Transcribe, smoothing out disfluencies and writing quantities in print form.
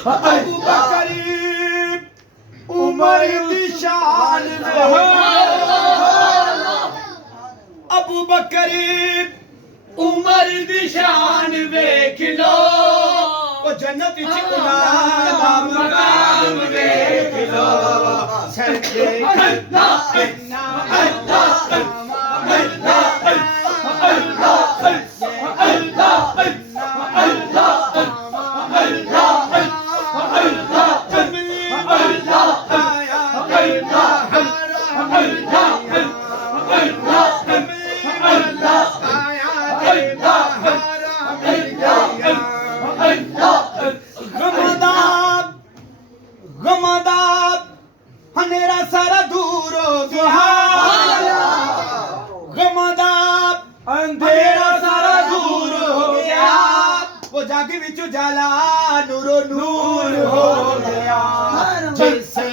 अबू बकरी उमर दी शान अबू बकरी उमर दी शान वेख लो ओ जन्नत च उड़ा मकाम वेख लो सच्चे अल्लाह अल्लाह अल्लाह अल्लाह अल्लाह अल्लाह हनेरा सारा दूर हो गया गमदाब अंधेरा सारा दूर हो गया वो जाग विच उजाला नूरो नूर हो गया जैसे